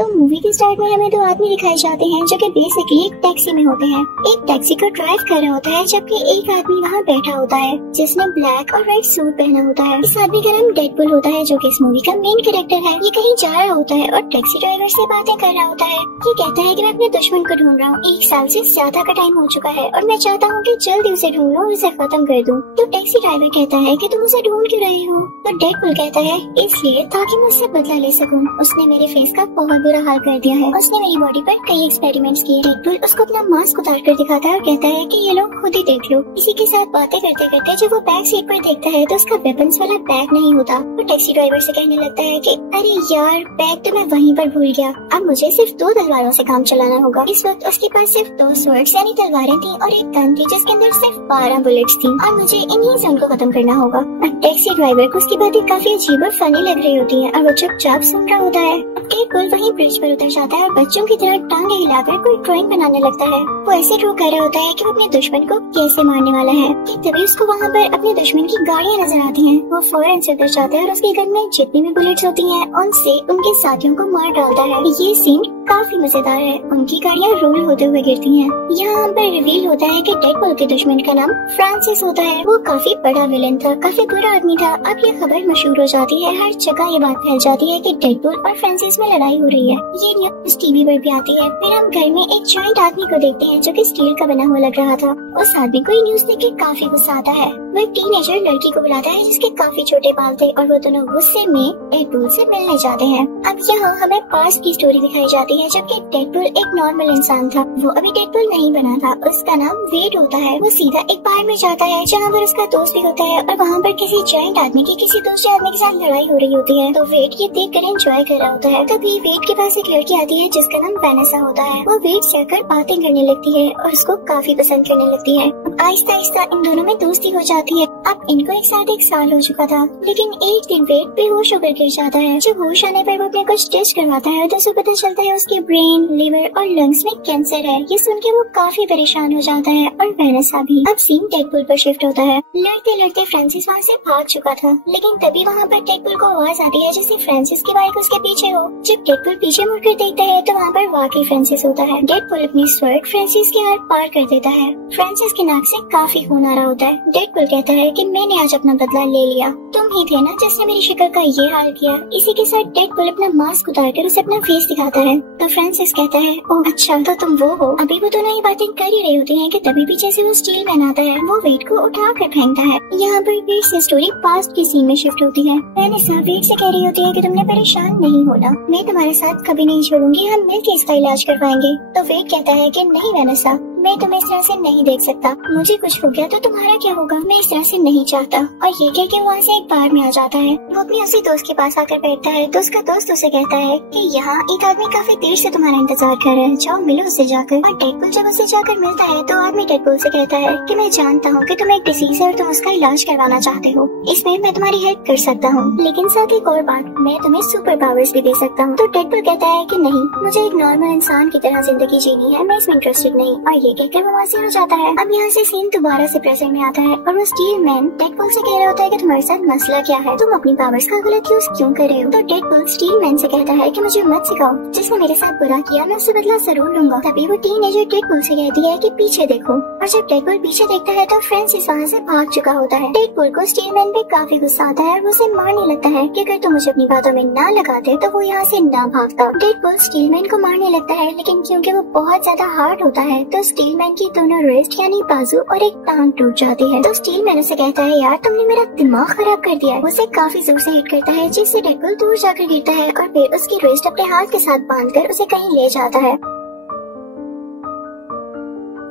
तो मूवी के स्टार्ट में हमें 2 आदमी दिखाए जाते हैं जो कि बेसिकली एक टैक्सी में होते हैं। एक टैक्सी को ड्राइव कर रहा होता है जबकि एक आदमी वहाँ बैठा होता है जिसने ब्लैक और व्हाइट सूट पहना होता है। इस आदमी का नाम डेडपुल होता है जो कि इस मूवी का मेन कैरेक्टर है। ये कहीं जा रहा होता है और टैक्सी ड्राइवर से बातें कर रहा होता है। ये कहता है कि मैं अपने दुश्मन को ढूंढ रहा हूँ, 1 साल से ज्यादा का टाइम हो चुका है और मैं चाहता हूँ कि जल्दी उसे ढूंढ लूं और उसे खत्म कर दूं। तो टैक्सी ड्राइवर कहता है कि तुम उसे ढूंढ क्यों रहे हो? तो डेडपुल कहता है इसलिए ताकि मैं उससे बदला ले सकूं। उसने मेरे फेस का बहुत बुरा हाल कर दिया है। उसने मेरी बॉडी पर कई एक्सपेरिमेंट्स किए। डेडपुल उसको अपना मास्क उतार कर दिखाता है और कहता है कि ये लोग खुद ही देख लो। इसी के साथ बातें करते करते जब वो बैक सीट पर देखता है तो उसका वेपन्स वाला बैग नहीं होता। वो टैक्सी ड्राइवर से कहने लगता है कि अरे यार बैग तो मैं वहीं पर भूल गया, अब मुझे सिर्फ 2 तलवारों से काम चलाना होगा। इस वक्त उसके पास सिर्फ 2 स्वर्ड्स यानी तलवारें थी और एक गन थी जिसके अंदर सिर्फ 12 बुलेट्स थी और मुझे इन्हीं से उनको खत्म करना होगा। और टैक्सी ड्राइवर को उसकी बातें काफी अजीब और फनी लग रही होती है और वो चुपचाप सुन रहा होता है। डेडपुल वहीं ब्रिज पर उतर जाता है और बच्चों की तरह टांगे हिलाकर कोई ड्राइंग बनाने लगता है। वो ऐसे ड्रॉ कर रहा होता है कि वो अपने दुश्मन को कैसे मारने वाला है कि तभी उसको वहाँ पर अपने दुश्मन की गाड़ियाँ नजर आती हैं। वो फौरन से उतर जाता है और उसके गन में जितनी भी बुलेट्स होती हैं उनसे उनके साथियों को मार डालता है। ये सीन काफी मजेदार है। उनकी गाड़ियाँ रोल होते हुए गिरती हैं। यहाँ पर रिवील होता है कि डेडपुल के दुश्मन का नाम फ्रांसिस होता है। वो काफी बड़ा विलेन था, काफी बुरा आदमी था। अब ये खबर मशहूर हो जाती है, हर जगह ये बात फैल जाती है कि डेडपुल और फ्रांसिस में लड़ाई हो रही है। ये न्यूज टीवी पर भी आती है। फिर हम घर में एक जॉइंट आदमी को देखते हैं जो कि स्टील का बना हुआ लग रहा था। उस आदमी को ये न्यूज देख के काफी गुस्सा आता है। वो एक टीनेजर लड़की को बुलाता है जिसके काफी छोटे बाल थे और वो दोनों गुस्से में डेडपुल से मिलने जाते हैं। अब यहाँ हमें पास्ट की स्टोरी दिखाई जाती है जबकि डेडपुल एक नॉर्मल इंसान था। वो अभी डेडपुल नहीं बना था। उसका नाम वेड होता है। वो सीधा एक बार में जाता है जहाँ पर उसका दोस्त भी होता है और वहाँ पर किसी जॉइंट आदमी की किसी दूसरे आदमी के साथ लड़ाई हो रही होती है। तो वेड ये देख कर एंजॉय कर रहा होता है। तभी वेड के पास एक लड़की आती है जिसका नाम वेनेसा होता है। वो वेड से आकर बातें करने लगती है और उसको काफी पसंद करने लगती है। आहिस्ता आहिस्ता इन दोनों में दोस्ती हो जाती है। अब इनको एक साथ 1 साल हो चुका था, लेकिन एक दिन वेड बेहोश होकर गिर जाता है। जब होश आने पर वो अपने कुछ टेस्ट करवाता है तो उसे पता चलता है उसके ब्रेन, लिवर और लंग्स में कैंसर है। ये सुन के वो काफी परेशान हो जाता है और वेनेसा भी। अब सीन डेडपुल पर शिफ्ट होता है। लड़ते लड़ते फ्रांसिस वहाँ से भाग चुका था, लेकिन तभी वहाँ पर डेडपुल को आवाज आती है जैसे फ्रांसिस की बाइक उसके पीछे हो। जब डेडपुल पीछे मुड़कर देखता है तो वहाँ पर वाकई फ्रांसिस होता है। डेडपुल अपनी स्वर्ड फ्रांसिस के हाथ पार कर देता है। फ्रांसिस के नाक से काफी खून आ रहा होता है। डेडपुल कहता है कि मैंने आज अपना बदला ले लिया, तुम ही थे ना जिसने मेरी शक्ल का ये हाल किया। इसी के साथ डेडपुल अपना मास्क उतार कर उसे अपना फेस दिखाता है। तो फ्रांसिस कहता है ओह अच्छा तो तुम वो हो। अभी वो दोनों ये बातें कर ही रही होती हैं कि तभी पीछे से वो स्टील मैन आता है। वो वेड को उठा कर फेंकता है। यहाँ पर वेड से स्टोरी पास्ट की सीन में शिफ्ट होती है। वेनेसा वेड से कह रही होती है कि तुमने परेशान नहीं होना, मैं तुम्हारे साथ कभी नहीं छोड़ूंगी, हम मिलकर इसका इलाज करवाएंगे। तो वेड कहता है कि नहीं वेनेसा, मैं तुम्हें इस तरह से नहीं देख सकता, मुझे कुछ हो गया तो तुम्हारा क्या होगा, मैं इस तरह से नहीं चाहता। और ये कह के वहाँ से एक बार में आ जाता है। वो अपने उसी दोस्त के पास आकर बैठता है तो उसका दोस्त उसे कहता है कि यहाँ एक आदमी काफी देर से तुम्हारा इंतजार कर रहा है, जाओ मिलो उससे जाकर। और डेडपुल जब उसे जाकर मिलता है तो आदमी डेडपुल से कहता है कि मैं जानता हूँ कि तुम्हें एक डिसीज है और तुम उसका इलाज करवाना चाहते हो, इसमें मैं तुम्हारी हेल्प कर सकता हूँ, लेकिन साथ एक और बात, मैं तुम्हें सुपर पावर्स भी दे सकता हूँ। तो डेडपुल कहता है कि नहीं, मुझे एक नॉर्मल इंसान की तरह जिंदगी जीनी है, मैं इसमें इंटरेस्टेड नहीं। और ये कहकर वो वहाँ से हो जाता है। अब यहाँ से सीन दोबारा से प्रेजेंट में आता है और वो स्टील मैन डेडपुल से कह रहा होता है कि तुम्हारे साथ मसला क्या है, तुम अपनी पावर्स का गलत यूज क्यों कर रहे हो। तो डेडपुल स्टील मैन से कहता है कि मुझे मत सिखाओ, जिसने मेरे साथ बुरा किया मैं उससे बदला जरूर लूंगा। तभी वो टीनेजर डेडपुल से कहती है कि पीछे देखो। और जब डेडपुल पीछे देखता है तो फ्रांसिस वहाँ से भाग चुका होता है। डेडपुल को स्टील मैन पे काफी गुस्सा आता है और वो उसे मारने लगता है कि अगर तुम मुझे अपनी बातों में ना लगाते तो वो यहाँ से ना भागता। डेडपुल स्टील मैन को मारने लगता है, लेकिन क्योंकि वो बहुत ज्यादा हार्ड होता है तो स्टील मैन की दोनों रिस्ट यानी बाजू और एक टांग टूट जाती है। तो स्टील मैन उसे कहता है यार तुमने मेरा दिमाग खराब कर दिया है। उसे काफी जोर से हिट करता है जिससे डेडपुल दूर जाकर गिरता है और फिर उसकी रिस्ट अपने हाथ के साथ बांधकर उसे कहीं ले जाता है।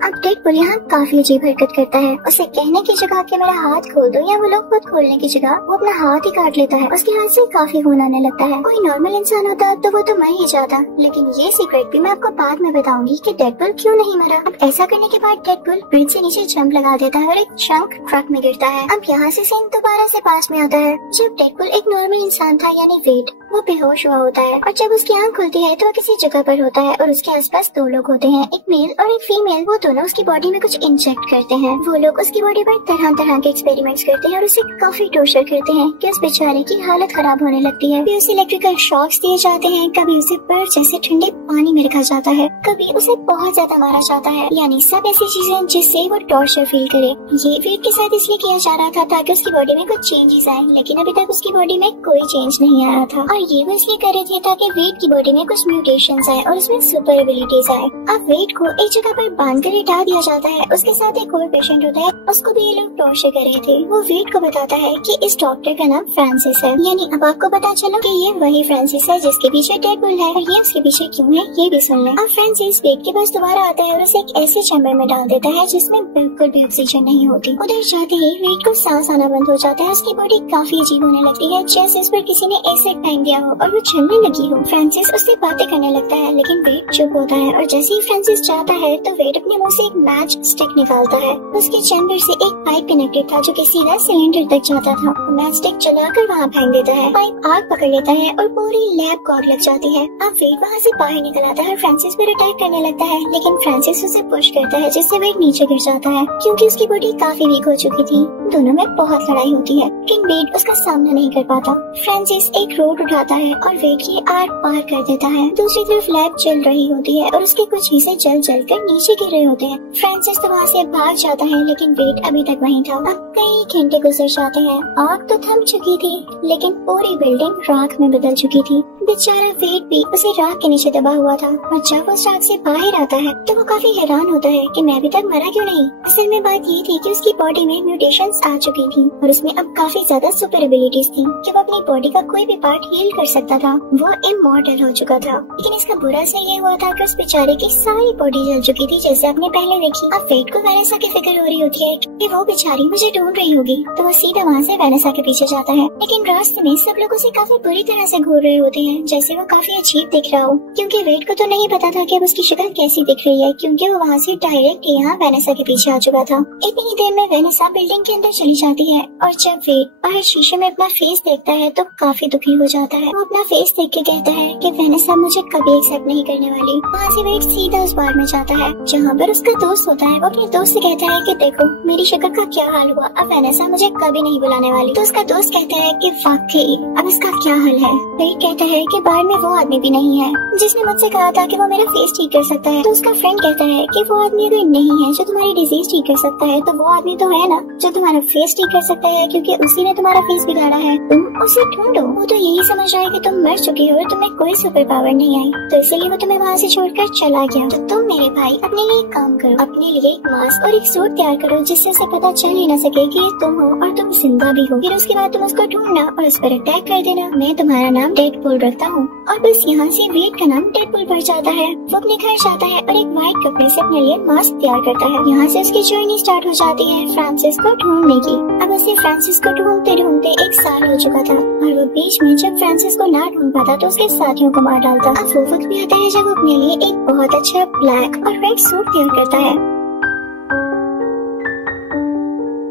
अब डेडपुल यहाँ काफी अजीब हरकत करता है। उसे कहने की जगह कि मेरा हाथ खोल दो या वो लोग खुद खोलने की जगह वो अपना हाथ ही काट लेता है। उसके हाथ से काफी खून आने लगता है। कोई नॉर्मल इंसान होता तो वो तो मर ही जाता, लेकिन ये सीक्रेट भी मैं आपको बाद में बताऊंगी कि डेडपुल क्यों नहीं मरा। अब ऐसा करने के बाद डेडपुल ब्रिज से नीचे जंप लगा देता है और एक चंक ट्रक में गिरता है। अब यहाँ से सीन दोबारा से पास में आता है। जब डेडपुल एक नॉर्मल इंसान था यानी वेड, वो बेहोश हुआ होता है और जब उसकी आंख खुलती है तो वो किसी जगह पर होता है और उसके आसपास 2 लोग होते हैं, एक मेल और एक फीमेल। वो दोनों उसकी बॉडी में कुछ इंजेक्ट करते हैं। वो लोग उसकी बॉडी पर तरह तरह के एक्सपेरिमेंट्स करते हैं और उसे काफी टॉर्चर करते हैं कि उस बेचारे की हालत खराब होने लगती है। फिर उसे इलेक्ट्रिकल शॉक्स दिए जाते हैं, कभी उसे बर्फ जैसे ठंडे पानी में रखा जाता है, कभी उसे बहुत ज्यादा मारा जाता है। यानी सब ऐसी चीजें जिससे वो टॉर्चर फील करे। ये वेट के साथ इसलिए किया जा रहा था ताकि उसकी बॉडी में कुछ चेंजेस आए, लेकिन अभी तक उसकी बॉडी में कोई चेंज नहीं आया था। और ये वो इसलिए कर रहे थे ताकि वेट की बॉडी में कुछ म्यूटेशंस आए और उसमें सुपर एबिलिटीज आए। अब वेट को एक जगह पर बांध कर हटा दिया जाता है। उसके साथ एक और पेशेंट होता है, उसको भी ये लोग टॉर्चर कर रहे थे। वो वेट को बताता है कि इस डॉक्टर का नाम फ्रांसिस है। यानी अब आपको पता चला कि ये वही फ्रांसिस है जिसके पीछे डेडपुल है, और ये उसके पीछे क्यों है ये भी सुन लें। अब फ्रांसिस वेट के पास दोबारा आता है और उसे एक ऐसे चैम्बर में डाल देता है जिसमें बिल्कुल भी ऑक्सीजन नहीं होती। उधर जाते ही वेट को सांस आना बंद हो जाता है। उसकी बॉडी काफी अजीब होने लगती है, जैसे उस पर किसी ने एसिड फेंक दिया हो और वो चलने लगी हो। फ्रांसिस उससे बातें करने लगता है, लेकिन वेट चुप होता है। और जैसे ही फ्रांसिस जाता है तो वेट अपने मुंह से एक मैच स्टिक निकालता है। उसके चैम्बर से एक पाइप कनेक्टेड था जो कि सीधा सिलेंडर तक जाता था। मैच स्टिक चलाकर वहाँ फेंक देता है। पाइप आग पकड़ लेता है और पूरी लैब को आग लग जाती है। अब वेट वहाँ से बाहर निकल आता है और फ्रांसिस पर अटैक करने लगता है, लेकिन फ्रांसिस उसे पुश करता है जिससे वेट नीचे गिर जाता है क्योंकि उसकी बॉडी काफी वीक हो चुकी थी। दोनों में बहुत लड़ाई होती है, लेकिन वेट उसका सामना नहीं कर पाता। फ्रांसिस एक रोड उठाता है और वेट की आर पार कर देता है। दूसरी तरफ लैब जल रही होती है और उसके कुछ हिस्से जल जल कर नीचे गिर रहे होते हैं। फ्रांसिस तो वहाँ से भाग जाता है, लेकिन वेट अभी तक वहीं था। अब कई घंटे गुजर जाते हैं। आग तो थम चुकी थी, लेकिन पूरी बिल्डिंग राख में बदल चुकी थी। बेचारा वेट भी उसे राख के नीचे दबा हुआ था, और जब वो राख से बाहर आता है तो वो काफी हैरान होता है कि मैं अभी तक मरा क्यों नहीं। असल में बात ये थी कि उसकी बॉडी में म्यूटेशंस आ चुकी थी और उसमें अब काफी ज्यादा सुपर एबिलिटीज थी कि वो अपनी बॉडी का कोई भी पार्ट हील कर सकता था। वो इमॉर्टल हो चुका था, लेकिन इसका बुरा असर ये हुआ था कि उस बेचारे की सारी बॉडी जल चुकी थी, जैसे आपने पहले देखी। अब वेट को वेनेसा की फिक्र हो रही होती है कि वो बेचारी मुझे ढूंढ रही होगी, तो वो सीधा वहाँ से वेनेसा के पीछे जाता है। लेकिन रास्ते में सब लोग उसे काफी बुरी तरह से घूर रहे होते हैं, जैसे वो काफी अजीब दिख रहा हो, क्योंकि वेट को तो नहीं पता था कि अब उसकी शक्ल कैसी दिख रही है, क्योंकि वो वहाँ से डायरेक्ट यहाँ वेनेसा के पीछे आ चुका था। इतनी ही देर में वेनेसा बिल्डिंग के अंदर चली जाती है, और जब वेट बाहर शीशे में अपना फेस देखता है तो काफी दुखी हो जाता है। वो अपना फेस देख के कहता है कि वेनेसा मुझे कभी एक्सेप्ट नहीं करने वाली। वहाँ से वेट सीधा उस बार में जाता है जहाँ पर उसका दोस्त होता है। वो अपने दोस्त से कहता है कि देखो मेरी शक्ल का क्या हाल हुआ, अब वेनेसा मुझे कभी नहीं बुलाने वाली। तो उसका दोस्त कहता है कि वाकई अब इसका क्या हाल है। वेट कहता है कि बार में वो आदमी भी नहीं है जिसने मुझसे कहा था कि वो मेरा फेस ठीक कर सकता है। तो उसका फ्रेंड कहता है कि वो आदमी अगर नहीं है जो तुम्हारी डिजीज ठीक कर सकता है, तो वो आदमी तो है ना जो तुम्हारा फेस ठीक कर सकता है, क्योंकि उसी ने तुम्हारा फेस बिगाड़ा है। तुम उसे ढूंढो। वो तो यही समझ रहा है कि तुम मर चुके हो और तुम्हें कोई सुपर पावर नहीं आई, तो इसीलिए वो तुम्हें वहाँ से छोड़कर चला गया। तो तुम मेरे भाई अपने लिए एक काम करो, अपने लिए एक मास्क और एक सूट तैयार करो जिससे उसे पता चल ही न सके कि ये तुम हो और तुम जिंदा भी हो। फिर उसके बाद तुम उसको ढूंढना और उस पर अटैक कर देना। मैं तुम्हारा नाम डेडपुल रखता हूँ। और बस यहाँ से वेट का नाम डेडपुल पड़ जाता है। वो अपने घर जाता है और एक व्हाइट कपड़े से अपने लिए मास्क तैयार करता है। यहाँ से उसकी जर्नी स्टार्ट हो जाती है फ्रांसिस को ढूंढने की। अब उसे फ्रांसिस को ढूंढते ढूंढते 1 साल हो चुका था, और वो बीच में जब फ्रांसिस को ना ढूंढ पाता तो उसके साथियों को मार डालता। अब वो वक्त भी आता है जब वो अपने लिए एक बहुत अच्छा ब्लैक और रेड सूट तैयार करता है।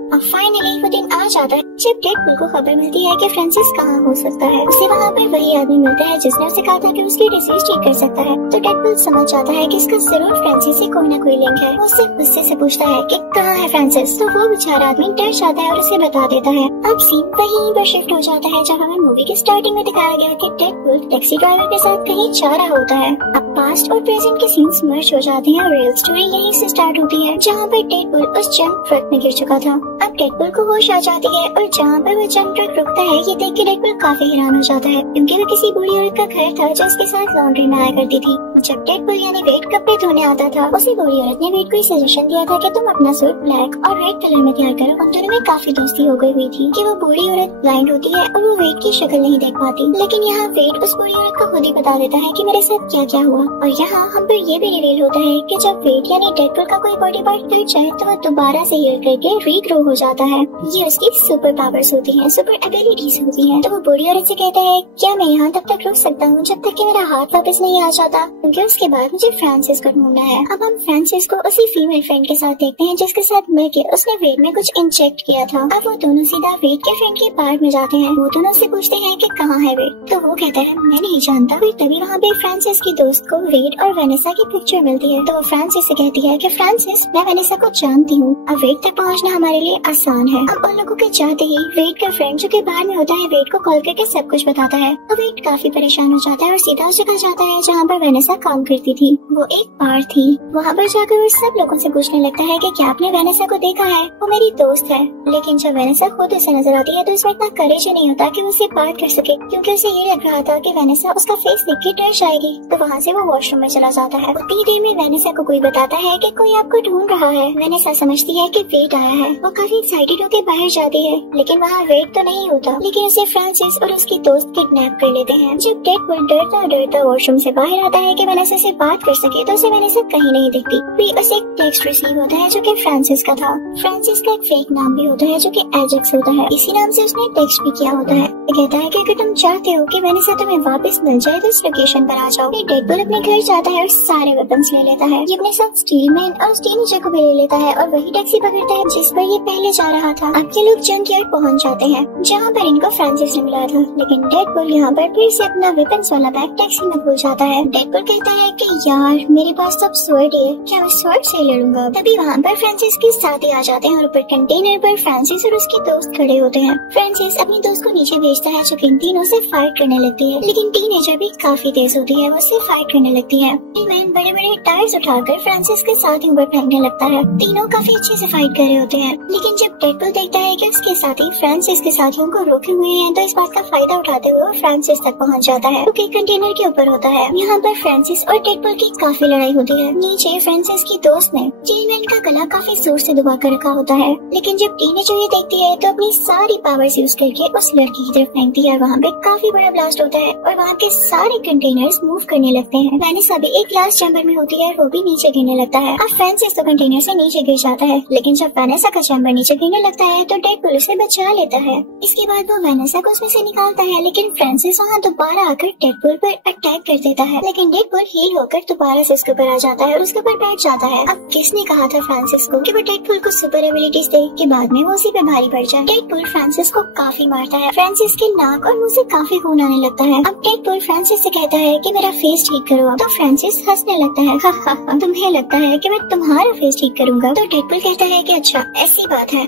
और फाइनली वो दिन आ जाता है जब डेडपुल को खबर मिलती है कि फ्रांसिस कहाँ हो सकता है। उसे वहाँ पर वही आदमी मिलता है जिसने उसे कहा था कि उसकी डिसीज ठीक कर सकता है। तो डेडपुल समझ जाता है कि इसका जरूर फ्रांसिस से कोई ना कोई लिंक है। वो उससे गुस्से से पूछता है कि कहाँ है फ्रांसिस। तो वो बेचारा आदमी डर जाता है और उसे बता देता है। अब सीन वहीं पर शिफ्ट हो जाता है जब हमें मूवी की स्टार्टिंग में दिखाया गया कि डेडपुल टैक्सी ड्राइवर के साथ कहीं जा रहा होता है। अब पास्ट और प्रेजेंट के सीन्स मर्ज हो जाते हैं और रियल स्टोरी यहीं से स्टार्ट होती है जहाँ पर डेडपुल उस जंक ट्रक में गिर चुका था। अब डेडपुल को होश आ जाती है और जहाँ पर वो जंक ट्रक रुकता है ये देख के डेडपुल काफी हैरान हो जाता है, क्योंकि वो किसी बूढ़ी औरत का घर था जो उसके साथ लॉन्ड्री में आया करती थी। जब डेडपुल यानी वेट कपड़े धोने आता था, उसी बूढ़ी औरत ने वेट को सजेशन दिया था कि तुम अपना सूट ब्लैक और रेड कलर में तैयार करो। उन दोनों में काफी दोस्ती हो गई हुई थी कि वो बूढ़ी औरत ब्लाइंड होती है और वो वेट की शक्ल नहीं देख पाती, लेकिन यहाँ वेट उस बूढ़ी औरत को खुद ही बता देता है कि मेरे साथ क्या क्या हुआ। और यहाँ हम पर ये भी रिवील होता है कि जब वेट यानी डेडपुल का कोई बॉडी पार्ट कट जाए तो वो दोबारा से हील करके रीग्रो हो जाता है। ये उसकी सुपर पावर्स होती हैं, सुपर एबिलिटीज होती हैं। तो वो बूढ़ी औरत से कहता है क्या मैं यहाँ तब तक रुक सकता हूँ जब तक कि मेरा हाथ वापस नहीं आ जाता, क्योंकि उसके बाद मुझे फ्रांसिस को ढूंढना है। अब हम फ्रांसिस को उसी फीमेल फ्रेंड के साथ देखते हैं जिसके साथ मिलके उसने वेट में कुछ इंजेक्ट किया था। अब वो दोनों सीधा वेट के फ्रेंड के पार्क में जाते हैं। वो दोनों से पूछते हैं कि कहाँ है वेट, तो वो कहता है मैं नहीं जानता। फिर तभी वहाँ पे फ्रांसिस की दोस्त को को वेड और वेनेसा की पिक्चर मिलती है तो वो फ्रांसिस से कहती है कि फ्रांसिस, मैं वेनेसा को जानती हूँ, अब वेड तक पहुँचना हमारे लिए आसान है। अब उन लोगों के जाते ही वेड का फ्रेंड जो कि बाहर में होता है वेड को कॉल करके सब कुछ बताता है। तो वेड काफी परेशान हो जाता है और सीधा उस जगह जाता है जहाँ पर वेनेसा काम करती थी। वो एक बार थी। वहाँ पर जाकर वो सब लोगों से पूछने लगता है कि क्या आपने वेनेसा को देखा है, वो मेरी दोस्त है। लेकिन जब वेनेसा खुद उसे नजर आती है तो उसमें इतना करेज नहीं होता कि वो उससे बात कर सके, क्योंकि उसे ये लग रहा था कि वेनेसा उसका फेस देख के डर जाएगी। तो वहाँ से वो वॉशरूम में चला जाता है। उतनी देर में वेनेसा को कोई बताता है कि कोई आपको ढूंढ रहा है। वेनेसा समझती है कि वेड आया है। वो काफी एक्साइटेड होकर बाहर जाती है, लेकिन वहाँ वेड तो नहीं होता। लेकिन उसे फ्रांसिस और उसकी दोस्त किडनैप कर लेते हैं। जब डेडपूल डरता डरता वॉशरूम से बाहर आता है कि वेनेसा से बात कर सके तो उसे वेनेसा कहीं नहीं दिखती। फिर उसे एक टेक्स्ट रिसीव होता है जो कि फ्रांसिस का था। फ्रांसिस का एक फेक नाम भी होता है जो कि एजेक्स होता है। इसी नाम से उसने टेक्स्ट भी किया होता है। कहता है कि अगर तुम चाहते हो कि वेनेसा तुम्हें वापस मिल जाए तो इस लोकेशन पर आ जाओ। डेडपूल अपने घर जाता है और सारे वेपन्स ले लेता है। ये अपने साथ स्टीलमैन और उस टीनेजर को भी ले लेता है और वही टैक्सी पकड़ता है जिस पर ये पहले जा रहा था। अब ये लोग जंकयार्ड पहुंच जाते हैं जहाँ पर इनको फ्रांसिस ने मिला था। लेकिन डेडपूल यहाँ पर फिर से अपना वेपन्स वाला बैग टैक्सी में भूल जाता है। डेडपूल कहता है कि यार मेरे पास तो अब स्वॉर्ड है, क्या मैं स्वॉर्ड से लड़ूंगा। तभी वहाँ पर फ्रांसिस के साथी आ जाते हैं और ऊपर कंटेनर पर फ्रांसिस और उसकी दोस्त खड़े होते हैं। फ्रांसिस अपनी दोस्त को नीचे भेजता है जो कि इन तीनों से फाइट करने लगती है। लेकिन टीनेजर भी काफी तेज होती है, वो उससे फाइट करने लगती है। मैन बड़े बड़े टायर्स उठाकर फ्रांसिस के साथ ऊपर फेंकने लगता है। तीनों काफी अच्छे से फाइट कर रहे होते हैं। लेकिन जब डेडपूल देखता है कि उसके साथी फ्रांसिस के साथियों को रोके हुए हैं तो इस बात का फायदा उठाते हुए फ्रांसिस तक पहुंच जाता है क्योंकि कंटेनर के ऊपर होता है। यहाँ पर फ्रांसिस और डेडपूल की काफी लड़ाई होती है। नीचे फ्रांसिस की दोस्त ने टीनमैन का गला काफी जोर से दबा कर रखा होता है। लेकिन जब टीनेजर ये देखती है तो अपनी सारी पावर्स यूज करके उस लड़की की तरफ फेंकती है। वहाँ पे काफी बड़ा ब्लास्ट होता है और वहाँ के सारे कंटेनर्स मूव करने लगते हैं। वेनेसा भी एक ग्लास चैम्बर में होती है, वो भी नीचे गिरने लगता है। अब फ्रांसिस तो कंटेनर से नीचे गिर जाता है। लेकिन जब वेनेसा का चैम्बर नीचे गिरने लगता है तो डेडपूल उसे बचा लेता है। इसके बाद वो वेनेसा को उसमें से निकालता है, लेकिन फ्रांसिस वहाँ दोबारा आकर डेडपूल पर अटैक कर देता है। लेकिन डेडपूल हील होकर दोबारा से उसके ऊपर आ जाता है और उसके ऊपर बैठ जाता है। अब किसने कहा था फ्रांसिस को कि वो डेडपूल को सुपर एबिलिटीज दे कि बाद में वो उसी पे भारी पड़ जाए। डेडपूल फ्रांसिस को काफी मारता है। फ्रांसिस के नाक और मुंह से काफी खून आने लगता है। अब डेडपूल फ्रांसिस से कहता है कि मेरा फेस ठीक करो। तो फ्रांसिस हंसने लगता है। हा, तुम्हें लगता है कि मैं तुम्हारा फेस ठीक करूंगा? तो डेडपूल कहता है कि अच्छा ऐसी बात है।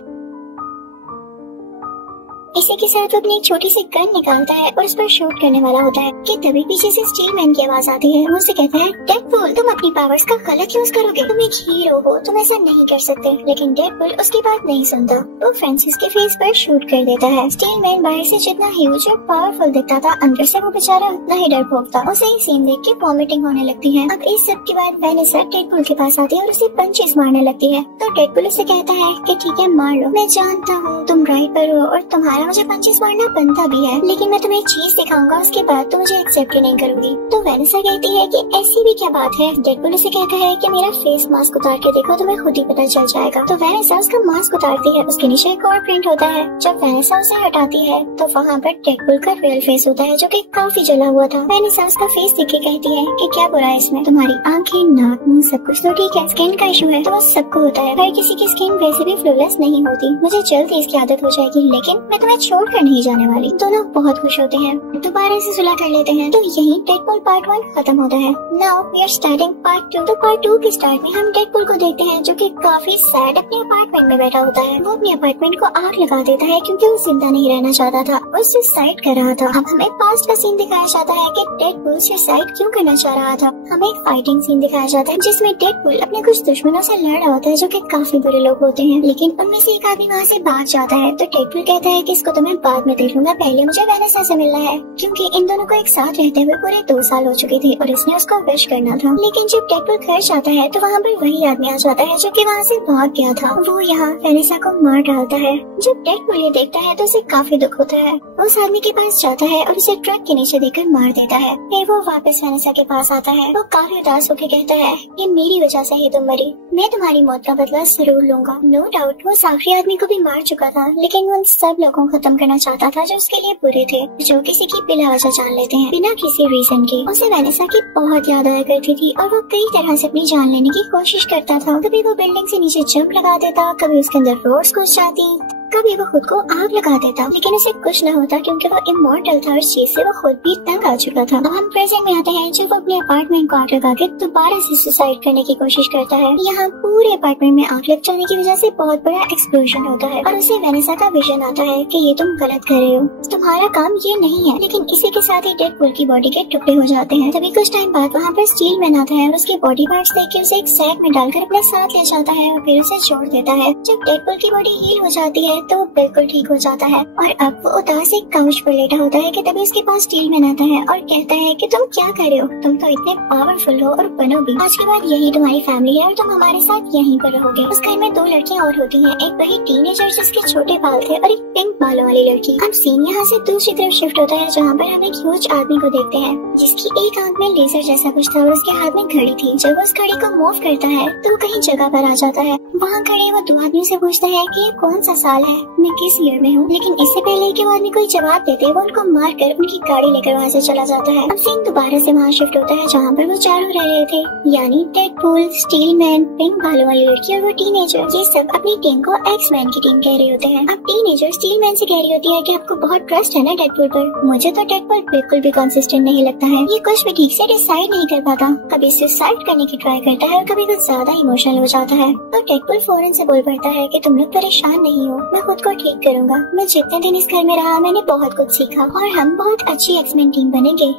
इसी के साथ वो अपनी एक छोटी सी गन निकालता है और उस पर शूट करने वाला होता है कि तभी पीछे से स्टीलमैन की आवाज आती है। वो उसे कहता है डेडपूल तुम अपनी पावर्स का गलत यूज करोगे, तुम एक हीरो हो, तुम ऐसा नहीं कर सकते। लेकिन डेडपूल उसकी बात नहीं सुनता। वो फ्रांसिस के फेस पर शूट कर देता है। स्टीलमैन बाहर से जितना ह्यूज और पावरफुल दिखता था अंदर से वो बेचारा उतना ही डरपोक था। उसे ये सीन देख के वॉमिटिंग होने लगती है। अब इस सब के बाद वेनेसा डेडपूल के पास आती है और उसे पंचेस मारने लगती है। तो डेडपूल उसे कहता है कि ठीक है मार लो, मैं जानता हूँ तुम राइट पर हो और तुम्हारा मुझे पंचेस मारना बनता भी है, लेकिन मैं तुम्हें एक चीज दिखाऊंगा उसके बाद तो मुझे एक्सेप्ट ही नहीं करूंगी। तो वेनेसा कहती है कि ऐसी भी क्या बात है। डेडपूल उसे कहता है कि मेरा फेस मास्क उतार के देखो, तुम्हें खुद ही पता चल जाएगा। तो वेनेसा उसका मास्क उतारती है। उसके नीचे एक और प्रिंट होता है। जब वेनेसा उसे हटाती है तो वहाँ पर डेडपूल का रियल फेस होता है जो कि काफी जला हुआ था। वेनेसा उसका फेस देख के कहती है कि क्या बुरा है इसमें, तुम्हारी आंखें, नाक, मुंह सब कुछ तो ठीक है, स्किन का इशू है तो वो सबको होता है। हर किसी की स्किन वैसे भी फ्लॉलेस नहीं होती। मुझे जल्द ही इसकी आदत हो जाएगी, लेकिन मैं तुम्हें छोड़कर नहीं जाने वाली। दोनों बहुत खुश होते हैं, दोबारा से सुलह कर लेते हैं। तो यही डेडपूल पार्ट 1 खत्म होता है। Now we are starting part 2। तो पार्ट 2 के स्टार्ट में हम डेडपूल को देखते हैं जो कि काफी सैड अपने अपार्टमेंट में बैठा होता है। वो अपने अपार्टमेंट को आग लगा देता है क्योंकि वो जिंदा नहीं रहना चाहता था, वो सुसाइड कर रहा था। अब हमें पास्ट का सीन दिखाया जाता है कि डेडपूल सुसाइड क्यों करना चाह रहा था। हमें एक फाइटिंग सीन दिखाया जाता है जिसमें डेडपूल अपने कुछ दुश्मनों से लड़ रहा होता है जो कि काफी बुरे लोग होते हैं। लेकिन उनमें से एक आदमी वहाँ से भाग जाता है। तो डेडपूल कहता है कि इसको तो मैं बाद में देख लूंगा, पहले मुझे वेनेसा से मिलना है, क्योंकि इन दोनों को एक साथ रहते हुए पूरे 2 साल हो चुके थे और इसने उसको विश करना था। लेकिन जब डेडपूल घर जाता है तो वहाँ पर वही आदमी आ जाता है जो कि वहाँ से भाग गया था। वो यहाँ वेनेसा को मार डालता है। जब डेडपूल ये देखता है तो उसे काफी दुख होता है। वो उस आदमी के पास जाता है और उसे ट्रक के नीचे देकर मार देता है। फिर वो वापस वेनेसा के पास आता है। वो काफी उदास होकर कहता है ये मेरी वजह से ही तुम मरी, मैं तुम्हारी मौत का बदला जरूर लूंगा। नो डाउट वो आखिरी आदमी को भी मार चुका था, लेकिन वो उन सब लोगों को खत्म करना चाहता था जो उसके लिए बुरे थे, जो किसी की बिना वजह जान लेते हैं बिना किसी रीजन के। उसे वेनेसा की बहुत याद आया करती थी और वो कई तरह से अपनी जान लेने की कोशिश करता था। कभी वो बिल्डिंग से नीचे जंप लगा देता, कभी उसके अंदर रोड्स घुस जाती, कभी वो खुद को आग लगा देता, लेकिन उसे कुछ न होता क्योंकि वो इमॉर्टल था और इस चीज से वो खुद भी तंग आ चुका था। अब हम प्रेजेंट में आते हैं जब वो अपने अपार्टमेंट को आग लगा के दोबारा से सुसाइड करने की कोशिश करता है। यहाँ पूरे अपार्टमेंट में आग लग जाने की वजह से बहुत बड़ा एक्सप्लोजन होता है और उसे वेनेसा का विजन आता है कि ये तुम गलत कर रहे हो, तुम्हारा काम ये नहीं है। लेकिन इसी के साथ ही डेडपूल की बॉडी के टुकड़े हो जाते हैं। तभी कुछ टाइम बाद वहाँ पर स्टील मैन आता है और उसके बॉडी पार्ट्स देख के उसे एक सैक में डालकर अपने साथ ले जाता है और फिर उसे छोड़ देता है। जब डेडपूल की बॉडी हील हो जाती है तो वो बिल्कुल ठीक हो जाता है और अब वो उदास एक काउच पर लेटा होता है कि तभी उसके पास स्टील मैन आता है और कहता है कि तुम क्या कर रहे हो, तुम तो इतने पावरफुल हो और बनो भी। आज के बाद यही तुम्हारी फैमिली है और तुम हमारे साथ यहीं पर रहोगे। उस घर में 2 लड़कियां और होती हैं, एक वही टीनेजर जिसके छोटे बाल थे और एक पिंक बालों वाली लड़की। अब सीन यहाँ से दूसरी तरफ शिफ्ट होता है जहाँ पर हम एक ह्यूज आदमी को देखते हैं जिसकी एक आंख में लेजर जैसा कुछ था और उसके हाथ में घड़ी थी। जब वो उस घड़ी को मूव करता है तो वो कहीं जगह पर आ जाता है। वहाँ खड़े वो 2 आदमियों से पूछता है कि ये कौन सा साल है, मैं किस ईयर में हूँ। लेकिन इससे पहले कि वो आदमी कोई जवाब देते वो उनको मार कर उनकी गाड़ी लेकर वहाँ से चला जाता है। अब सीन दोबारा से वहाँ शिफ्ट होता है जहाँ पर वो चारों रह रहे थे, यानी डेडपूल, स्टील मैन, पिंक बालों वाली लड़की और वो टीनेजर। ये सब अपनी टीम को एक्स मैन की टीम कह रहे होते हैं। अब टीनेजर स्टील मैन से कह रही होती है कि आपको बहुत ट्रस्ट है ना डेडपूल पर। मुझे तो डेडपूल बिल्कुल भी कंसिस्टेंट नहीं लगता है, ये कुछ भी ठीक से डिसाइड नहीं कर पाता, कभी सुसाइड करने की ट्राई करता है और कभी कुछ ज्यादा इमोशनल हो जाता है। तो डेडपूल फौरन से बोल पड़ता है कि तुम लोग परेशान नहीं हो, मैं खुद को ठीक करूंगा। मैं जितने दिन इस घर में रहा मैंने बहुत कुछ सीखा और हम बहुत अच्छी एक्समैन टीम बनेंगे।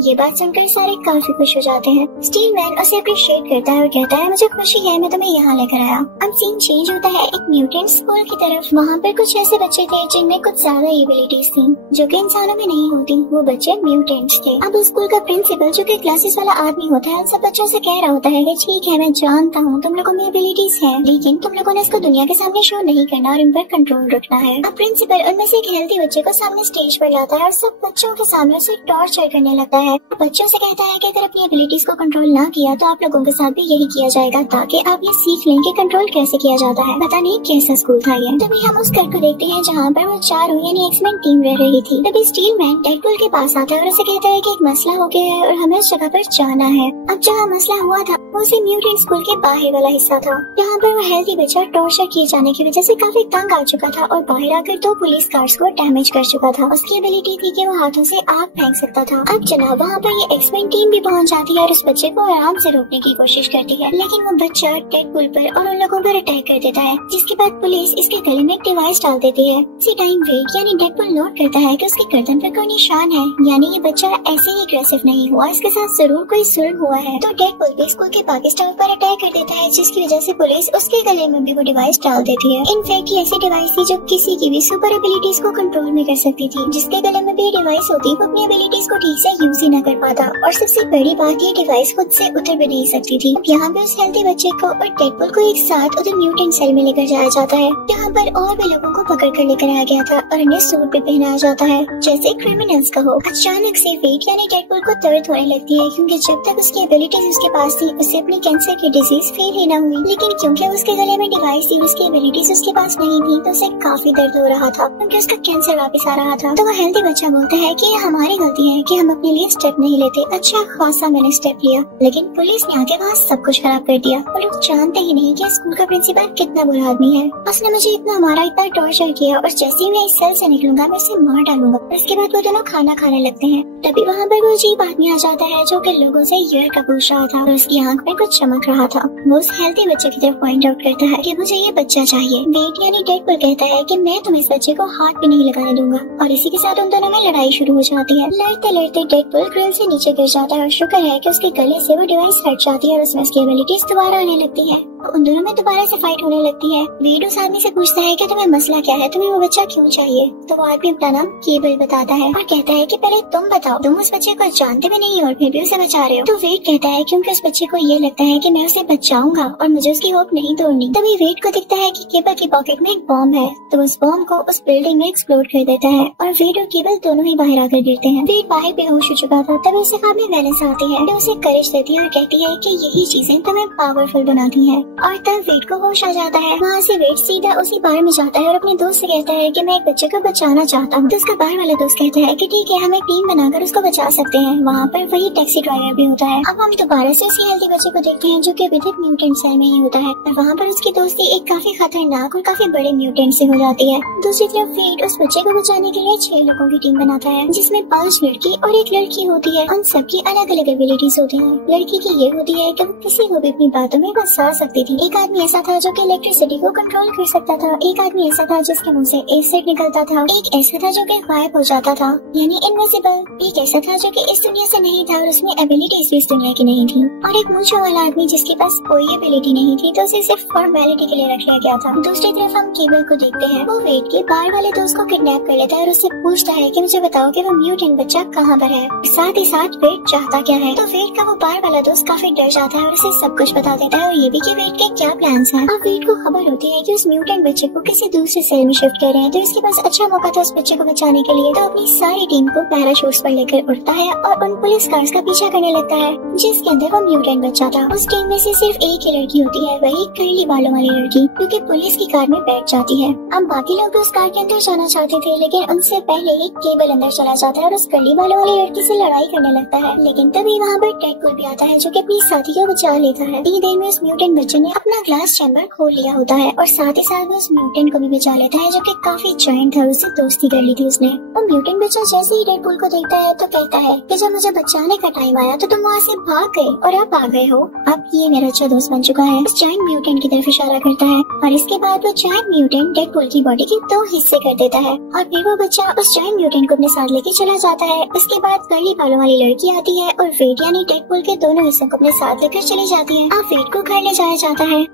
ये बात सुनकर सारे काफी खुश हो जाते हैं। स्टील मैन उसे अप्रिशिएट करता है और कहता है मुझे खुशी है मैं तुम्हें यहाँ लेकर आया। अब सीन चेंज होता है एक म्यूटेंट स्कूल की तरफ। वहाँ पर कुछ ऐसे बच्चे थे जिनमें कुछ ज्यादा एबिलिटीज थी जो कि इंसानों में नहीं होती, वो बच्चे म्यूटेंट्स थे। अब उस स्कूल का प्रिंसिपल जो कि क्लासेस वाला आदमी होता है उन सब बच्चों से कह रहा होता है कि ठीक है मैं जानता हूँ तुम लोगों में एबिलिटीज है, लेकिन तुम लोगों ने इसको दुनिया के सामने शो नहीं करना और इन पर कंट्रोल रखना है। अब प्रिंसिपल उनमें से एक हेल्दी बच्चे को सामने स्टेज पर लाता है और सब बच्चों के सामने उसे टॉर्चर करने लगता है। बच्चों से कहता है कि अगर अपनी एबिलिटीज को कंट्रोल ना किया तो आप लोगों के साथ भी यही किया जाएगा ताकि आप ये सीख लें कि कंट्रोल कैसे किया जाता है। पता नहीं कैसा स्कूल था ये। तभी हम उस घर को देखते हैं जहाँ पर वो चारों यानी एक्समैन टीम रह रही थी। तभी स्टील मैन डेडपूल के पास आता है और उसे कहता है कि एक मसला हो गया है और हमें उस जगह पर जाना है। अब जहाँ मसला हुआ था वो उसी म्यूटेंट स्कूल के बाहर वाला हिस्सा था जहाँ पर वो हेल्दी बच्चा टॉर्चर किए जाने की वजह से काफी तंग आ चुका था और बाहर आकर 2 पुलिस कार्स को डैमेज कर चुका था। उसकी एबिलिटी थी कि वो हाथों से आग फेंक सकता था। अब जनाब वहाँ पर ये एक्समैन टीम भी पहुँच जाती है और उस बच्चे को आराम से रोकने की कोशिश करती है, लेकिन वो बच्चा डेडपूल पर और उन लोगों पर अटैक कर देता है, जिसके बाद पुलिस इसके गले में एक डिवाइस डाल देती है। इसी टाइम वेट यानी डेडपूल नोट करता है कि उसके गर्दन पर कोई निशान है, यानी ये बच्चा ऐसे ही एग्रेसिव नहीं हुआ, इसके साथ जरूर कोई जुल्म हुआ है। तो डेडपूल भी स्कूल के बाकी स्टाफ पर अटैक कर देता है, जिसकी वजह से पुलिस उसके गले में भी वो डिवाइस डाल देती है। इनफैक्ट ये ऐसी डिवाइस थी जो किसी की भी सुपर एबिलिटीज को कंट्रोल में कर सकती थी। जिसके गले में भी डिवाइस होती वो अपनी एबिलिटीज को ठीक से यूज ही न कर पाता और सबसे बड़ी बात ये डिवाइस खुद से उतर भी नहीं सकती थी। अब यहाँ पे उस हेल्दी बच्चे को और डेडपूल को एक साथ उधर म्यूटेंट सेल में लेकर जाया जाता है, जहाँ पर और भी लोगों को पकड़ कर लेकर आया गया था और उन्हें सूट भी पहनाया जाता है जैसे क्रिमिनल्स का हो। अचानक से वेट यानी डेडपूल को दर्द होने लगती है क्योंकि जब तक उसकी एबिलिटीज उसके पास थी उसे अपनी कैंसर की डिजीज फील ही न हुई, लेकिन क्योंकि उसके गले में डिवाइस थी उसकी एबिलिटीज उसके पास नहीं थी तो उसे काफी दर्द हो रहा था क्योंकि उसका कैंसर वापस आ रहा था। तो वह हेल्दी बच्चा बोलता है कि ये हमारी गलती है कि हम अपने लिए स्टेप नहीं लेते। अच्छा खासा मैंने स्टेप लिया, लेकिन पुलिस ने आके वहाँ सब कुछ खराब कर दिया और लोग जानते ही नहीं कि स्कूल का प्रिंसिपल कितना बुरा आदमी है। उसने मुझे इतना मारा, इतना टॉर्चर किया और जैसे ही मैं इस सेल से निकलूंगा मैं उसे मार डालूंगा। उसके बाद वो दोनों खाना खाने लगते हैं। तभी वहाँ पर वो अजीब आदमी आ जाता है जो कि लोगों से ईयर का पूछ रहा था और उसकी आंख में कुछ चमक रहा था। वो उस हेल्दी बच्चे की तरफ पॉइंट आउट करता है कि मुझे ये बच्चा चाहिए। वेट यानी डेडपूल कहता है कि मैं तुम्हें इस बच्चे को हाथ भी नहीं लगाने दूंगा और इसी के साथ उन दोनों में लड़ाई शुरू हो जाती है। लड़ते लड़ते डेडपूल ग्रिल से नीचे गिर जाता है और शुक्र है कि उसके गले से वो डिवाइस हट जाती है और उसमें उसकी एबिलिटीज दोबारा आने लगती है। उन दोनों में दोबारा से फाइट होने लगती है। वेड उस आदमी से पूछता है कि तुम्हें मसला क्या है, तुम्हें वो बच्चा क्यों चाहिए। तो वो आदमी अपना नाम केबल बताता है और कहता है कि पहले तुम बताओ, तुम उस बच्चे को जानते भी नहीं और फिर भी उसे बचा रहे हो। तो वेड कहता है क्योंकि उस बच्चे को ये लगता है कि मैं उसे बचाऊंगा और मुझे उसकी होप नहीं तोड़नी। तभी वेड को दिखता है कि केबल की पॉकेट में एक बॉम्ब है, तो उस बॉम्ब को उस बिल्डिंग में एक्सप्लोड कर देता है और वेड और केबल दोनों ही बाहर आकर गिरते हैं। वेड बाहर बेहोश हो चुका था। तभी उसे ख्वाब में वेनेसा आती है, उसे करेज देती है और कहती है कि यही चीजें तुम्हें पावरफुल बनाती है। और तब वेड को होश आ जाता है। वहाँ से वेड सीधा उसी बार में जाता है और अपने दोस्त से कहता है कि मैं एक बच्चे को बचाना चाहता हूँ। तो उसका बार वाला दोस्त कहता है कि ठीक है, हम एक टीम बनाकर उसको बचा सकते हैं। वहाँ पर वही टैक्सी ड्राइवर भी होता है। अब हम दोबारा से उसी हेल्दी बच्चे को देखते हैं जो कि अभी तक म्यूटेंट सेल में ही होता है और वहाँ पर उसकी दोस्ती एक काफी खतरनाक और काफी बड़े म्यूटेंट से हो जाती है। दूसरी तरफ वेड उस बच्चे को बचाने के लिए 6 लोगों की टीम बनाता है, जिसमें 5 लड़की और एक लड़की होती है। उन सबकी अलग अलग एबिलिटीज होती हैं। लड़की की ये होती है कि वो किसी को भी अपनी बातों में फंसा सकती थी। एक आदमी ऐसा था जो कि इलेक्ट्रिसिटी को कंट्रोल कर सकता था। एक आदमी ऐसा था जिसके मुंह से एसिड निकलता था। एक ऐसा था जो कि गायब हो जाता था, यानी इनविजिबल। एक ऐसा था जो कि इस दुनिया से नहीं था और उसमें एबिलिटीज भी इस दुनिया की नहीं थी। और एक मूंछों वाला आदमी जिसके पास कोई एबिलिटी नहीं थी, तो उसे सिर्फ फॉर्मेलिटी के लिए रख लिया गया था। दूसरी तरफ हम केबल को देखते हैं। वो वेड के बार वाले दोस्त को किडनैप कर लेता है और उससे पूछता है कि मुझे बताओ कि वो म्यूटेंट बच्चा कहाँ पर है। साथ ही साथ वेड चाहता क्या है। तो वेड का वो बार वाला दोस्त काफी डर जाता है और उसे सब कुछ बता देता है और ये भी कि वेड के क्या प्लान्स हैं। अब वेड को खबर होती है कि उस म्यूटेंट बच्चे को किसी दूसरे सेल में शिफ्ट कर रहे हैं, तो इसके पास अच्छा मौका था उस बच्चे को बचाने के लिए। तो अपनी सारी टीम को पैराशूट्स पर लेकर उड़ता है और उन पुलिस कार्स का पीछा करने लगता है जिसके अंदर वो म्यूटेंट बच्चा था। उस टीम में से सिर्फ एक ही लड़की होती है, वही कर्ली बालों वाली लड़की, क्योंकि पुलिस की कार में बैठ जाती है। अब बाकी लोग उस कार के अंदर जाना चाहते थे, लेकिन उनसे पहले ही केबल अंदर चला जाता है और उस कर्ली बालों वाली लड़की से लड़ाई करने लगता है। लेकिन तभी वहाँ पर डेडपूल भी आता है जो कि अपनी साथी को बचा लेता है। इतनी देर में उस म्यूटेंट बच्चे ने अपना ग्लास चैम्बर खोल लिया होता है और साथ ही साथ वो उस म्यूटेंट को भी बचा लेता है जो कि काफी जायंट था, उससे दोस्ती कर ली थी उसने। और म्यूटेंट बच्चा जैसे ही डेडपूल को देखता है तो कहता है कि जब मुझे बचाने का टाइम आया तो तुम वहाँ से भाग गए और अब आ गए हो। अब ये मेरा अच्छा दोस्त बन चुका है। उस जायंट म्यूटेंट की तरफ इशारा करता है और इसके बाद वो जायंट म्यूटेंट डेडपूल की बॉडी के 2 हिस्से कर देता है और फिर वो बच्चा उस जायंट म्यूटेंट को अपने साथ लेके चला जाता है। उसके बाद कर्ली बालों वाली लड़की आती है और वेड यानी डेडपूल के दोनों हिस्सों को अपने साथ लेकर चली जाती है। अब वेड को घर ले जाया जाता है।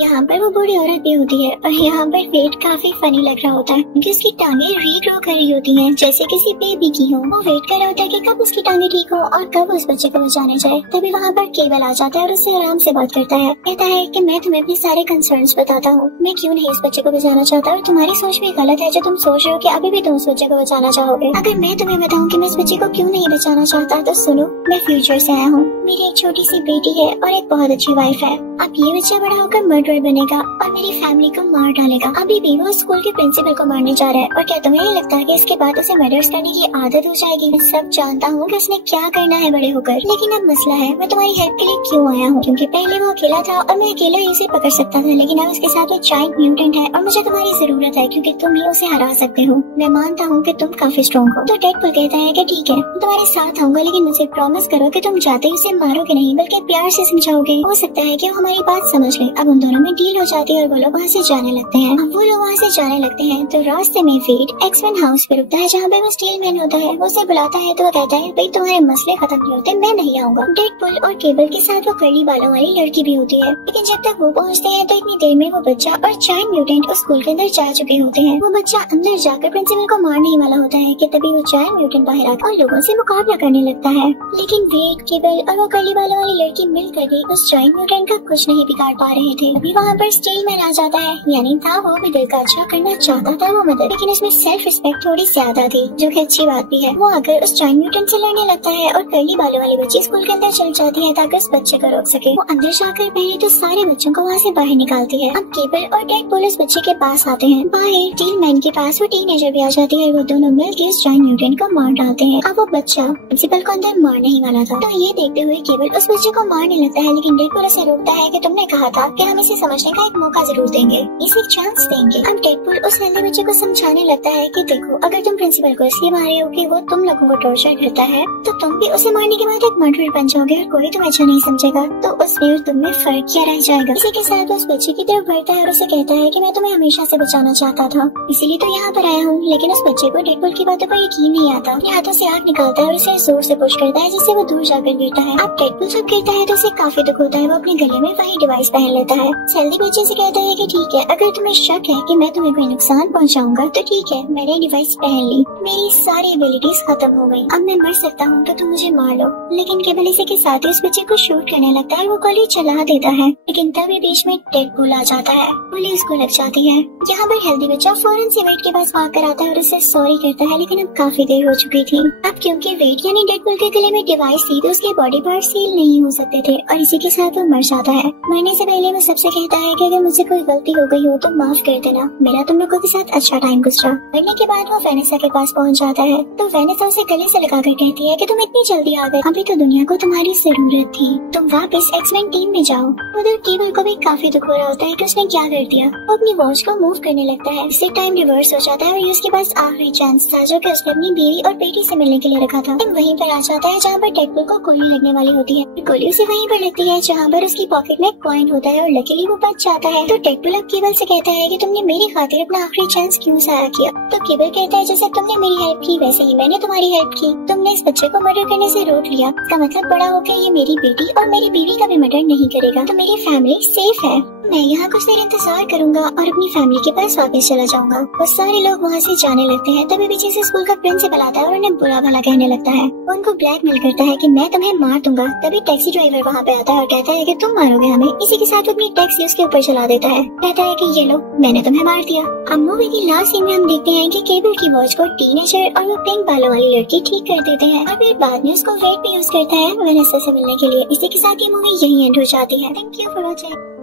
यहाँ पर वो बूढ़ी औरत भी होती है और यहाँ पर वेड काफी फनी लग रहा होता है क्योंकि उसकी टांगे रीग्रो कर रही होती हैं जैसे किसी बेबी की हो। वो वेट कर रहा होता है कि कब उसकी टांगे ठीक हो और कब उस बच्चे को बचाने जाए। तभी वहाँ पर केबल आ जाता है और उससे आराम से बात करता है। कहता है कि मैं तुम्हें अपने सारे कंसर्न्स बताता हूँ, मैं क्यों नहीं इस बच्चे को बचाना चाहता और तुम्हारी सोच भी गलत है जो तुम सोच रहे हो कि अभी भी तुम उस बच्चे को बचाना चाहोगे। अगर मैं तुम्हें बताऊँ कि मैं इस बच्चे को क्यों नहीं बचाना चाहता तो सुनो, मैं फ्यूचर से आया हूँ, मेरी एक छोटी सी बेटी है और एक बहुत अच्छी वाइफ है। अब ये बच्चा बड़ा होकर मर्डरर बनेगा और मेरी फैमिली को मार डालेगा। अभी भी वो स्कूल के प्रिंसिपल को मारने जा रहा है और क्या तुम्हें नहीं लगता है कि इसके बाद उसे मर्डर्स करने की आदत हो जाएगी? मैं सब जानता हूँ कि उसने क्या करना है बड़े होकर, लेकिन अब मसला है मैं तुम्हारी हेल्प के लिए क्यों आया हूँ, क्योंकि पहले वो अकेला था और मैं अकेला ही उसे पकड़ सकता था, लेकिन अब उसके साथ वो जायंट म्यूटेंट है और मुझे तुम्हारी जरूरत है क्योंकि तुम ही उसे हरा सकते हो। मैं मानता हूँ कि तुम काफी स्ट्रॉन्ग हो। तो डेडपूल कहता है कि ठीक है, मैं तुम्हारे साथ आऊंगा, लेकिन मुझे प्रॉमिस करो कि तुम जाते ही उसे मारोगे नहीं बल्कि प्यार से समझाओगे। हो सकता है कि वो हमारी बात समझ ले। अब उन दोनों में डील हो जाती है और वो लोग वहाँ से जाने लगते हैं। अब वो लोग वहाँ से जाने लगते हैं तो रास्ते में वेड एक्स-मैन हाउस पे रुकता है जहाँ पे वो स्टील मैन होता है। वो उसे बुलाता है तो वो कहता है भाई तुम्हारे मसले खत्म नहीं होते, मैं नहीं आऊंगा। डेडपूल और केबल के साथ वो कर्ली बालों वाली लड़की भी होती है, लेकिन जब तक वो पहुँचते हैं तो इतनी देर में वो बच्चा और जायंट म्यूटेंट उस स्कूल के अंदर जा चुके होते हैं। वो बच्चा अंदर जाकर प्रिंसिपल को मारने ही वाला होता है कि तभी वो जायंट म्यूटेंट बाहर आकर और लोगों से मुकाबला करने लगता है, लेकिन वेड, केबल और वो कर्ली बालों वाली लड़की मिलकर भी उस जायंट म्यूटेंट का कुछ नहीं बिगाड़ पा रहे थे। अभी वहाँ पर स्टील मैन आ जाता है, यानी था वो भी दिल का अच्छा करना चाहता था वो मदद, लेकिन उसमें सेल्फ रिस्पेक्ट थोड़ी ज्यादा थी जो कि अच्छी बात भी है। वो आकर उस जायंट म्यूटेंट से लड़ने लगता है और कर्ली बालों वाली बच्ची स्कूल के अंदर चल जाती है ताकि उस बच्चे को रोक सके। वो अंदर जाकर पहले तो सारे बच्चों को वहाँ से बाहर निकालती है। अब केबल और डेडपूल उस बच्चे के पास आते हैं। बाहर स्टील मैन के पास वो टीनेजर भी आ जाती है। वो दोनों मिलकर उस जायंट म्यूटेंट को मार डालते हैं। अब वो बच्चा प्रिंसिपल को अंदर मारने ही वाला था, तो ये देखते हुए केबल उस बच्चे को मारने लगता है, लेकिन डेडपूल उसे रोकता है कि तुमने कहा था कि हम इसे समझने का एक मौका जरूर देंगे, इसे एक चांस देंगे। अब डेडपूल उस हेल्दी बच्चे को समझाने लगता है कि देखो, अगर तुम प्रिंसिपल को इसलिए मारे हो कि वो तुम लोगों को टॉर्चर करता है, तो तुम भी उसे मारने के बाद एक मर्डरर बन जाओगे और कोई तुम्हें अच्छा नहीं समझेगा, तो उसमें और तुम में फर्क क्या रह जाएगा। इसी के साथ उस बच्चे की तरफ बढ़ता है और उसे कहता है कि मैं तुम्हें हमेशा से बचाना चाहता था, इसीलिए तो यहाँ पर आया हूँ। लेकिन उस बच्चे को डेडपूल की बातों पर यकीन नहीं आता। अपने हाथों से आग निकालता है और उसे जोर से पुश करता है जिससे वो दूर जाकर गिरता है। अब डेडपूल जब गिरता है तो उसे काफी दुख होता है। वो अपने गले में वही डिवाइस पहन लेता है। हेल्दी बच्चे से कहता है कि ठीक है, अगर तुम्हें शक है कि मैं तुम्हें कोई नुकसान पहुंचाऊंगा तो ठीक है, मैंने डिवाइस पहन ली, मेरी सारी एबिलिटीज खत्म हो गई, अब मैं मर सकता हूँ तो तुम मुझे मार लो। लेकिन केवल इसी के साथ ही उस बच्चे को शूट करने लगता है, वो गोली चला देता है। लेकिन तभी बीच में डेडपूल आ जाता है, गोली उसको लग जाती है। यहाँ पर हेल्दी बच्चा फौरन से वेट के पास भाग कर आता है और उससे सॉरी करता है, लेकिन अब काफी देर हो चुकी थी। अब क्योंकि वेट यानी डेडपूल के गले में डिवाइस थी तो उसके बॉडी पार्ट सील नहीं हो सकते थे और इसी के साथ वो मर जाता है। मरने से पहले वो सबसे कहता है कि अगर मुझसे कोई गलती हो गई हो तो माफ कर देना, मेरा तुम लोगों के साथ अच्छा टाइम गुजरा। मरने के बाद वो वेनेसा के पास पहुंच जाता है तो वेनेसा उसे गले से लगाकर कहती है कि तुम इतनी जल्दी आ गए, अभी तो दुनिया को तुम्हारी जरूरत थी, तुम वापस एक्स-मेन टीम में जाओ। उधर केबल को भी काफी दुख हो रहा होता है कि उसने क्या कर दिया। वो अपनी वॉच को मूव करने लगता है, इससे टाइम रिवर्स हो जाता है और उसके पास आखिरी चांस था जो कि उसने अपनी बीवी और बेटी से मिलने के लिए रखा था। वहीं पर आ जाता है जहाँ पर डेडपूल को गोली लगने वाली होती है। गोली उसे वहीं पर लगती है जहाँ पर उसकी पॉकेट में कॉइन होता है और लकीली वो बच जाता है। तो डेडपूल अब केबल से कहता है कि तुमने मेरी खातिर अपना आखिरी चांस क्यों जाया किया। तो केबल कहता है जैसे तुमने मेरी हेल्प की वैसे ही मैंने तुम्हारी हेल्प की, तुमने इस बच्चे को मर्डर करने से रोक लिया, इसका मतलब बड़ा होकर ये मेरी बेटी और मेरी बीवी का भी मर्डर नहीं करेगा, तो मेरी फैमिली सेफ है। मैं यहाँ कुछ देर इंतजार करूंगा और अपनी फैमिली के पास वापस चला जाऊंगा। वो सारे लोग वहाँ से जाने लगते हैं। तभी पीछे से स्कूल का प्रिंसिपल आता है और उन्हें बुरा भला कहने लगता है। वो उनको ब्लैकमेल करता है कि मैं तुम्हें मार दूंगा। तभी टैक्सी ड्राइवर वहाँ पे आता है और कहता है कि तुम मारोगे हमें। इसी के साथ अपनी टैक्सी उसके ऊपर चला देता है, कहता है कि ये लो मैंने तुम्हें मार दिया। अब मूवी की लास्ट सीन में हम देखते हैं कि केबल की वॉच को टीनेजर और वो पिंक बालों वाली लड़की ठीक कर देते हैं और फिर बाद में उसको वेट भी यूज करता है वेनेसा से मिलने के लिए। इसी के साथ ये मूवी यही एंड हो जाती है। Thank you for watching.